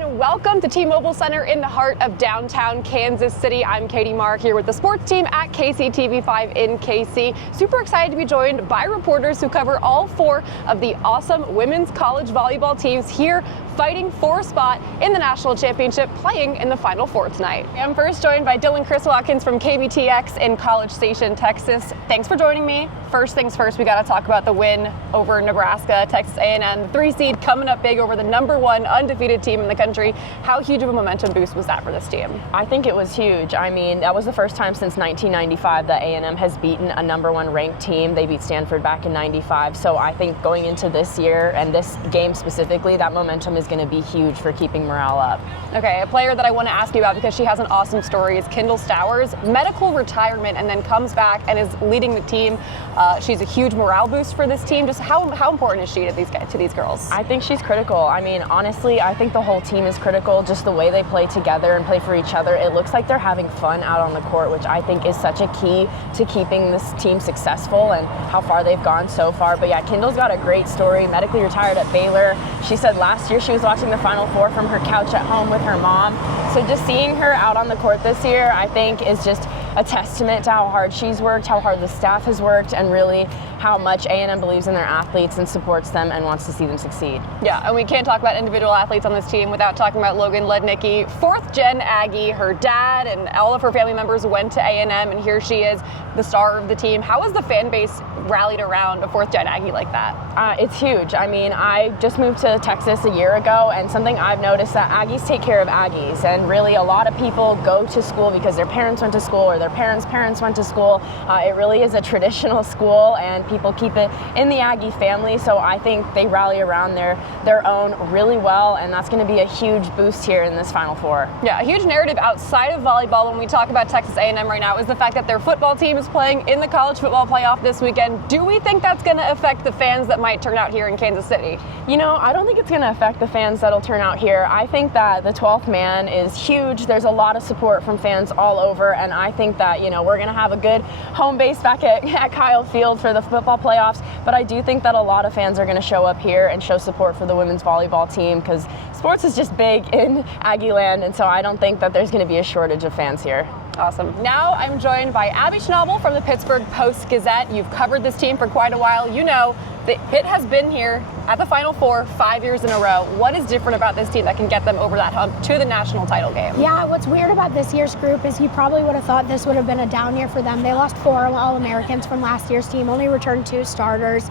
everyone. Welcome to T-Mobile Center in the heart of downtown Kansas City. I'm Katie Mark here with the sports team at KCTV5 in KC. Super excited to be joined by reporters who cover all four of the awesome women's college volleyball teams here fighting for a spot in the national championship, playing in the Final Four tonight. I'm first joined by Chris Watkins from KBTX in College Station, Texas. Thanks for joining me. First things first, we got to talk about the win over Nebraska, Texas A&M, the 3 seed coming up big over the #1 undefeated team in the country. How huge of a momentum boost was that for this team? I think it was huge. I mean, that was the first time since 1995 that A&M has beaten a #1 ranked team. They beat Stanford back in '95. So I think going into this year and this game specifically, that momentum is going to be huge for keeping morale up. Okay, a player that I want to ask you about because she has an awesome story is Kendall Stowers. Medical retirement and then comes back and is leading the team. She's a huge morale boost for this team. Just how important is she to these girls? I think she's critical. I mean, honestly, I think the whole team is critical. Just the way they play together and play for each other. It looks like they're having fun out on the court, which I think is such a key to keeping this team successful and how far they've gone so far. But yeah, Kendall's got a great story. Medically retired at Baylor. She said last year she was watching the Final Four from her couch at home with her mom. So just seeing her out on the court this year, I think, is just a testament to how hard she's worked, how hard the staff has worked, and really how much A&M believes in their athletes and supports them and wants to see them succeed. Yeah, and we can't talk about individual athletes on this team without talking about Logan Lednicki, 4th-gen Aggie. Her dad and all of her family members went to A&M, and here she is, the star of the team. How has the fan base rallied around a 4th-gen Aggie like that? It's huge. I mean, I just moved to Texas a year ago, and something I've noticed that Aggies take care of Aggies, and really a lot of people go to school because their parents went to school or their parents' parents went to school. It really is a traditional school, and people keep it in the Aggie family, so I think they rally around their own really well, and that's going to be a huge boost here in this Final Four. Yeah, a huge narrative outside of volleyball when we talk about Texas A&M right now is the fact that their football team is playing in the college football playoff this weekend. Do we think that's going to affect the fans that might turn out here in Kansas City? You know, I don't think it's going to affect the fans that'll turn out here. I think that the 12th man is huge. There's a lot of support from fans all over, and I think that, you know, we're going to have a good home base back at Kyle Field for the football playoffs, but I do think that a lot of fans are going to show up here and show support for the women's volleyball team because sports is just big in Aggie land, and so I don't think that there's going to be a shortage of fans here. Awesome. Now I'm joined by Abby Schnabel from the Pittsburgh Post-Gazette. You've covered this team for quite a while. You know that Pitt has been here at the Final Four 5 years in a row. What is different about this team that can get them over that hump to the national title game? Yeah, what's weird about this year's group is you probably would have thought this would have been a down year for them. They lost 4 All-Americans from last year's team, only returned 2 starters.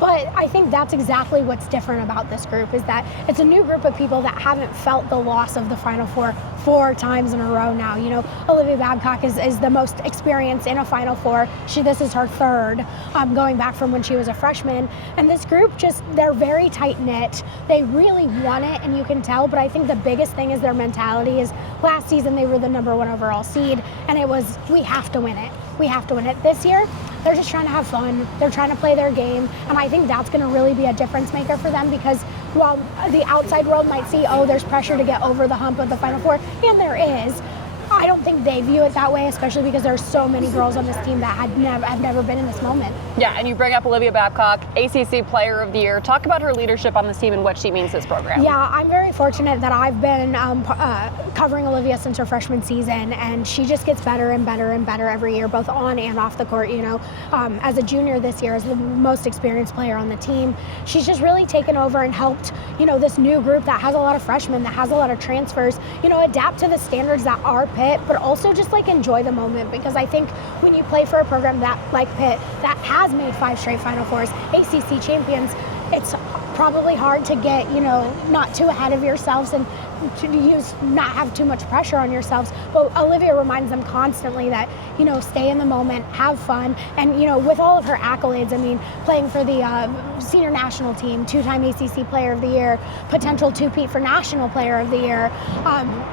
But I think that's exactly what's different about this group is that it's a new group of people that haven't felt the loss of the Final Four 4 times in a row now. You know, Olivia Babcock is the most experienced in a Final Four. This is her 3rd, going back from when she was a freshman. And this group they're very tight-knit. They really want it, and you can tell. But I think the biggest thing is their mentality is last season they were the #1 overall seed, and it was, we have to win it. We have to win it. This year, they're just trying to have fun. They're trying to play their game. And I think that's going to really be a difference maker for them because while the outside world might see, oh, there's pressure to get over the hump of the Final Four, and there is, I don't think they view it that way, especially because there's so many girls on this team that have never been in this moment. Yeah, and you bring up Olivia Babcock, ACC Player of the Year. Talk about her leadership on this team and what she means to this program. Yeah, I'm very fortunate that I've been covering Olivia since her freshman season, and she just gets better and better and better every year, both on and off the court. You know, as a junior this year, as the most experienced player on the team, she's just really taken over and helped, you know, this new group that has a lot of freshmen, that has a lot of transfers, you know, adapt to the standards that are Pitt, but also just like enjoy the moment, because I think when you play for a program that like Pitt that has made 5 straight Final Fours, ACC champions, it's probably hard to get, you know, not too ahead of yourselves and to not have too much pressure on yourselves. But Olivia reminds them constantly that, you know, stay in the moment, have fun, and, you know, with all of her accolades, I mean, playing for the senior national team, 2-time ACC Player of the Year, potential 2-peat for National Player of the Year,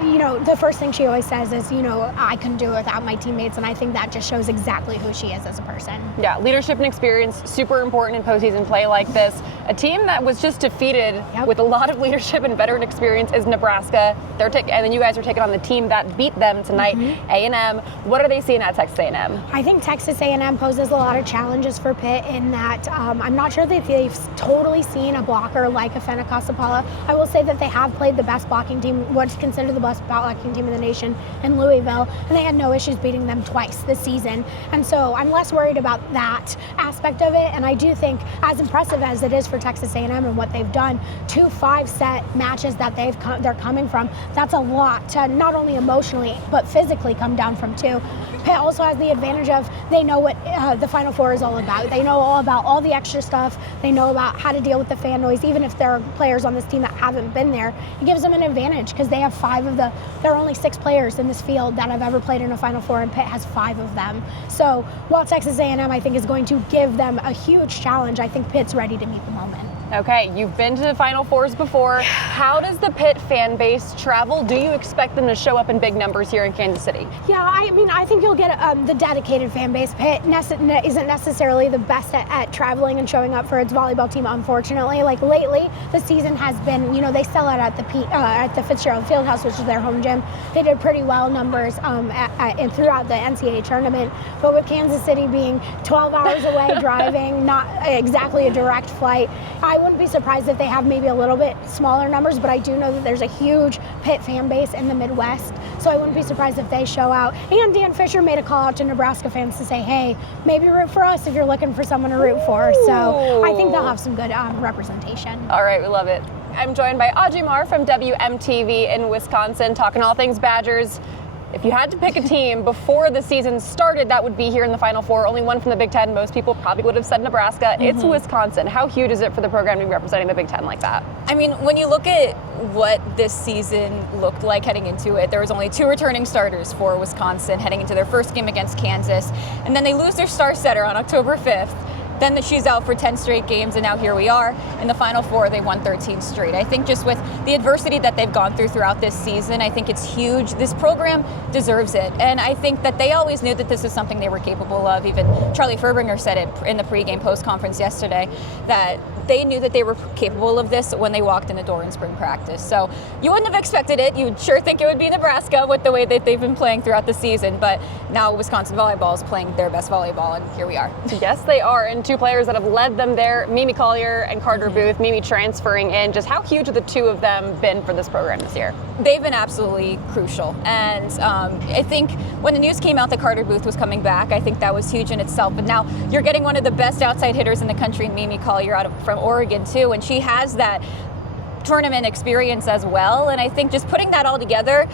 you know, the first thing she always says is, you know, I couldn't do it without my teammates, and I think that just shows exactly who she is as a person. Yeah, leadership and experience, super important in postseason play like this. A team that was was just defeated with a lot of leadership and veteran experience is Nebraska. And then you guys are taking on the team that beat them tonight, A&M. What are they seeing at Texas A&M? I think Texas A&M poses a lot of challenges for Pitt in that I'm not sure that they've totally seen a blocker like a Fenneca-Sapala. I will say that they have played the best blocking team, what's considered the best blocking team in the nation, in Louisville, and they had no issues beating them twice this season. And so I'm less worried about that aspect of it, and I do think, as impressive as it is for Texas A&M and what they've done, 2 5-set matches that they're coming from, that's a lot to not only emotionally but physically come down from too. Pitt also has the advantage of they know what the Final Four is all about. They know all about all the extra stuff. They know about how to deal with the fan noise. Even if there are players on this team that haven't been there, it gives them an advantage because they have there are only 6 players in this field that have ever played in a Final Four, and Pitt has 5 of them. So while Texas A&M, I think, is going to give them a huge challenge, I think Pitt's ready to meet the moment. Okay, you've been to the Final Fours before. How does the Pitt fan base travel? Do you expect them to show up in big numbers here in Kansas City? Yeah, I mean, I think you'll get the dedicated fan base. Pitt isn't necessarily the best at traveling and showing up for its volleyball team, unfortunately. Like lately, the season has been, they sell out at the Fitzgerald Fieldhouse, which is their home gym. They did pretty well numbers and throughout the NCAA tournament. But with Kansas City being 12 hours away driving, not exactly a direct flight, I wouldn't be surprised if they have maybe a little bit smaller numbers, but I do know that there's a huge Pitt fan base in the Midwest, so I wouldn't be surprised if they show out. And Dan Fisher made a call out to Nebraska fans to say, hey, maybe root for us if you're looking for someone to root for. So I think they'll have some good representation. All right, we love it. I'm joined by Audrey Marr from WMTV in Wisconsin, talking all things Badgers. If you had to pick a team before the season started that would be here in the Final Four, only one from the Big Ten, most people probably would have said Nebraska. It's Wisconsin. How huge is it for the program to be representing the Big Ten like that? I mean, when you look at what this season looked like heading into it, there was only 2 returning starters for Wisconsin heading into their first game against Kansas, and then they lose their star setter on October 5th. Then she's out for 10 straight games, and now here we are in the Final Four. They won 13 straight. I think just with the adversity that they've gone throughout this season, I think it's huge. This program deserves it, and I think that they always knew that this is something they were capable of. Even Charlie Furbringer said it in the pregame post-conference yesterday, that they knew that they were capable of this when they walked in the door in spring practice. So you wouldn't have expected it. You'd sure think it would be Nebraska with the way that they've been playing throughout the season, but now Wisconsin volleyball is playing their best volleyball, and here we are. Yes, they are, and 2 players that have led them there, Mimi Collier and Carter Booth. Mimi transferring in. Just how huge have the 2 of them been for this program this year? They've been absolutely crucial, and I think when the news came out that Carter Booth was coming back, I think that was huge in itself. But now you're getting one of the best outside hitters in the country, Mimi Collier, from Oregon too, and she has that tournament experience as well. And I think just putting that all together,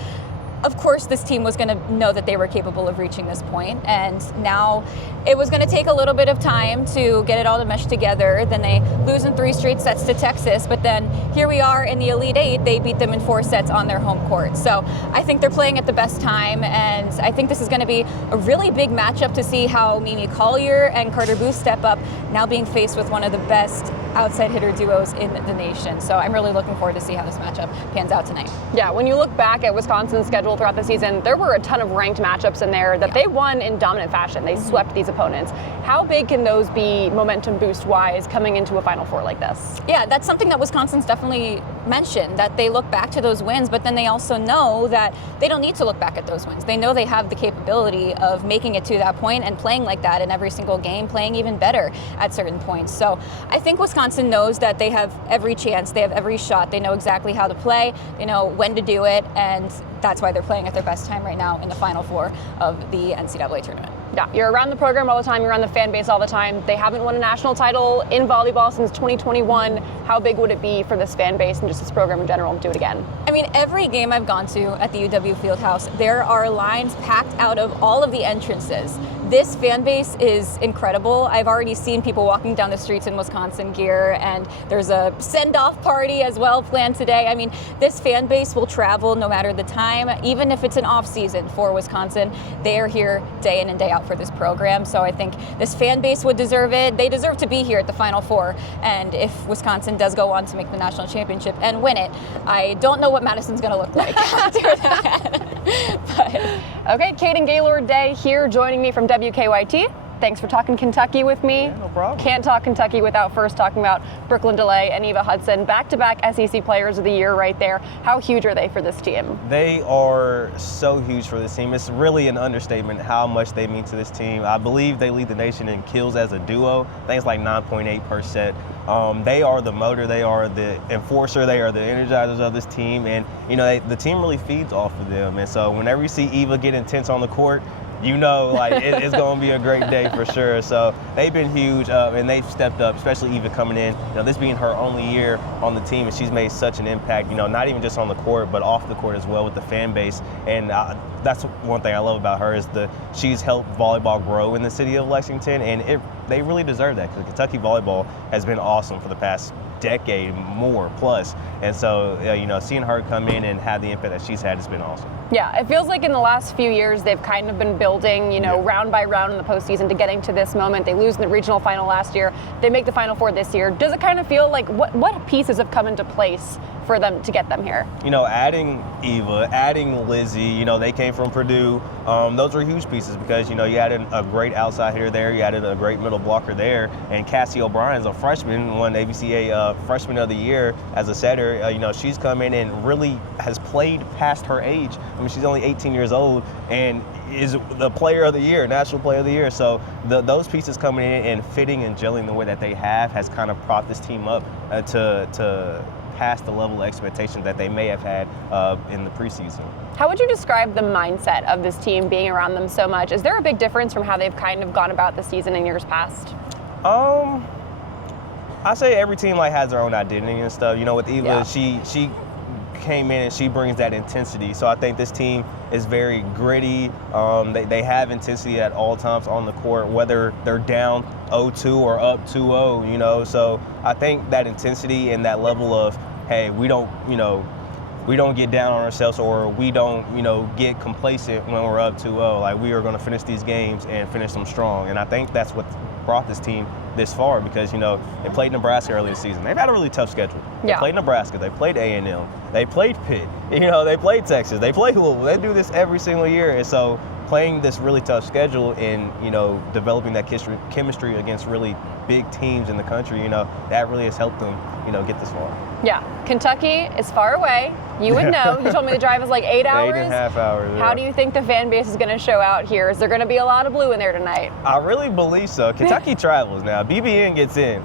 of course, this team was going to know that they were capable of reaching this point, and now it was going to take a little bit of time to get it all to mesh together. Then they lose in 3 straight sets to Texas, but then here we are in the Elite 8. They beat them in 4 sets on their home court. So I think they're playing at the best time, and I think this is going to be a really big matchup to see how Mimi Collier and Carter Booth step up, now being faced with one of the best outside hitter duos in the nation. So I'm really looking forward to see how this matchup pans out tonight. Yeah, when you look back at Wisconsin's schedule throughout the season, there were a ton of ranked matchups in there that they won in dominant fashion. They swept these opponents. How big can those be momentum boost wise coming into a Final Four like this? Yeah, that's something that Wisconsin's definitely mentioned, that they look back to those wins, but then they also know that they don't need to look back at those wins. They know they have the capability of making it to that point and playing like that in every single game, playing even better at certain points. So I think Wisconsin knows that they have every chance, they have every shot, they know exactly how to play, they know when to do it, and that's why they're playing at their best time right now in the Final Four of the NCAA tournament. Yeah, you're around the program all the time, you're around the fan base all the time. They haven't won a national title in volleyball since 2021. How big would it be for this fan base and just this program in general to do it again? I mean, every game I've gone to at the UW Fieldhouse, there are lines packed out of all of the entrances. This fan base is incredible. I've already seen people walking down the streets in Wisconsin gear, and there's a send-off party as well planned today. I mean, this fan base will travel no matter the time, even if it's an off season for Wisconsin. They are here day in and day out for this program. So I think this fan base would deserve it. They deserve to be here at the Final Four. And if Wisconsin does go on to make the national championship and win it, I don't know what Madison's going to look like after that. Okay, Kate and Gaylord Day here joining me from WKYT. thanks for talking Kentucky with me. Yeah, no problem. Can't talk Kentucky without first talking about Brooklyn DeLay and Eva Hudson, back-to-back SEC Players of the Year right there. How huge are they for this team? They are so huge for this team. It's really an understatement how much they mean to this team. I believe they lead the nation in kills as a duo. I think it's like 9.8 per set. They are the motor, they are the enforcer, they are the energizers of this team, and the team really feeds off of them. And so whenever you see Eva get intense on the court, like it's going to be a great day for sure. So they've been huge, and they've stepped up, especially Eva coming in. This being her only year on the team, and she's made such an impact. Not even just on the court, but off the court as well with the fan base. And that's one thing I love about her is she's helped volleyball grow in the city of Lexington, and they really deserve that because Kentucky volleyball has been awesome for the past decade more plus. And so seeing her come in and have the impact that she's had has been awesome. Yeah, it feels like in the last few years they've kind of been building, round by round in the postseason to getting to this moment. They lose in the regional final last year. They make the Final Four this year. Does it kind of feel like what pieces have come into place for them to get them here? Adding Eva, adding Lizzie, they came from Purdue. Those were huge pieces because, you added a great outside hitter there. You added a great middle blocker there. And Cassie O'Brien's a freshman, won ABCA Freshman of the Year as a setter. She's come in and really has played past her age. I mean, she's only 18 years old and is the Player of the Year, National Player of the Year. So those pieces coming in and fitting and gelling the way that they have has kind of propped this team up to past the level of expectation that they may have had in the preseason. How would you describe the mindset of this team being around them so much? Is there a big difference from how they've kind of gone about the season in years past? I say every team has their own identity and stuff. With Eva, Yeah. she came in and she brings that intensity. So I think this team is very gritty. They have intensity at all times on the court, whether they're down 0-2 or up 2-0, So I think that intensity and that level of, hey, we don't get down on ourselves or we don't, get complacent when we're up 2-0. Like, we are going to finish these games and finish them strong. And I think that's what brought this team this far because, they played Nebraska early this season. They've had a really tough schedule. Yeah. They played Nebraska. They played A&M. They played Pitt. They played Texas. They played Louisville. They do this every single year. And so playing this really tough schedule and, developing that chemistry against really big teams in the country, that really has helped them, get this far. Yeah, Kentucky is far away. You would know. You told me the drive is like 8 hours. 8.5 hours. Yeah. How do you think the fan base is going to show out here? Is there going to be a lot of blue in there tonight? I really believe so. Kentucky travels now. BBN gets in.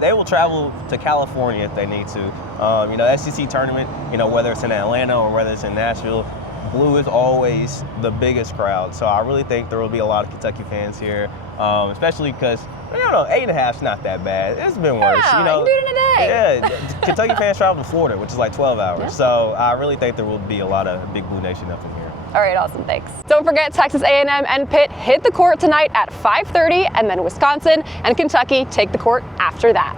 They will travel to California if they need to. SEC tournament, whether it's in Atlanta or whether it's in Nashville, blue is always the biggest crowd. So I really think there will be a lot of Kentucky fans here, especially because, 8.5 is not that bad. It's been worse. Yeah, you can do it in a day. Yeah, Kentucky fans travel to Florida, which is like 12 hours. Yeah. So I really think there will be a lot of Big Blue Nation up in here. All right, awesome, thanks. Don't forget, Texas A&M and Pitt hit the court tonight at 5:30, and then Wisconsin and Kentucky take the court after that.